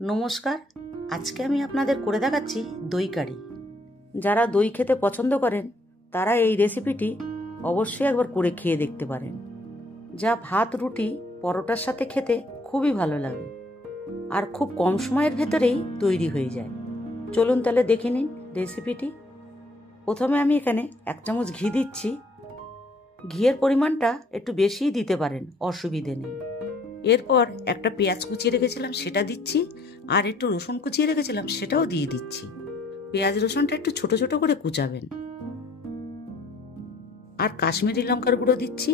নমস্কার। আজকে আমি আপনাদের করে দেখাচ্ছি দই কারি। যারা দই খেতে পছন্দ করেন তারা এই রেসিপিটি অবশ্যই একবার করে খেয়ে দেখতে পারেন। যা ভাত, রুটি, পরোটার সাথে খেতে খুবই ভালো লাগে আর খুব কম সময়ের ভেতরেই তৈরি হয়ে যায়। চলুন তাহলে দেখে নিন রেসিপিটি। প্রথমে আমি এখানে 1 চামচ ঘি দিচ্ছি। ঘিয়ের পরিমাণটা একটু বেশিই দিতে পারেন, অসুবিধে নেই। এরপর একটা পেঁয়াজ কুচিয়ে রেখেছিলাম সেটা দিচ্ছি, আর একটু রসুন কুচিয়ে রেখেছিলাম সেটাও দিয়ে দিচ্ছি। পেঁয়াজ রসুনটা একটু ছোট ছোট করে কুচাবেন। আর কাশ্মীরি লঙ্কার গুঁড়ো দিচ্ছি,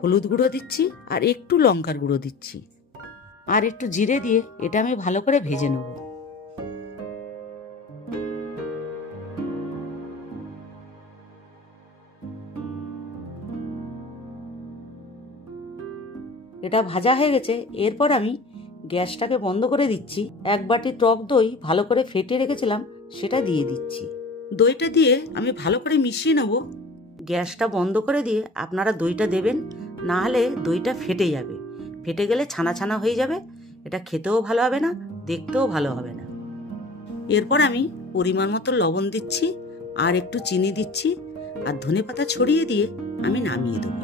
হলুদ গুঁড়ো দিচ্ছি, আর একটু লঙ্কার গুঁড়ো দিচ্ছি, আর একটু জিরে দিয়ে এটা আমি ভালো করে ভেজে নেব। এটা ভাজা হয়ে গেছে। এরপর আমি গ্যাসটাকে বন্ধ করে দিচ্ছি। 1 বাটি টক দই ভালো করে ফেটে রেখেছিলাম সেটা দিয়ে দিচ্ছি। দইটা দিয়ে আমি ভালো করে মিশিয়ে নেব। গ্যাসটা বন্ধ করে দিয়ে আপনারা দইটা দেবেন, না হলে দইটা ফেটে যাবে। ফেটে গেলে ছানা ছানা হয়ে যাবে, এটা খেতেও ভালো হবে না, দেখতেও ভালো হবে না। এরপর আমি পরিমাণ মতো লবণ দিচ্ছি, আর একটু চিনি দিচ্ছি, আর ধনেপাতা ছড়িয়ে দিয়ে আমি নামিয়ে দেব।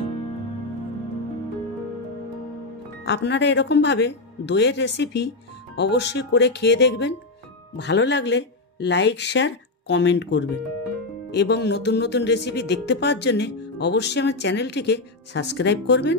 আপনারা এরকমভাবে দইয়ের রেসিপি অবশ্যই করে খেয়ে দেখবেন। ভালো লাগলে লাইক, শেয়ার, কমেন্ট করবেন এবং নতুন নতুন রেসিপি দেখতে পাওয়ার জন্য অবশ্যই আমার চ্যানেলটিকে সাবস্ক্রাইব করবেন।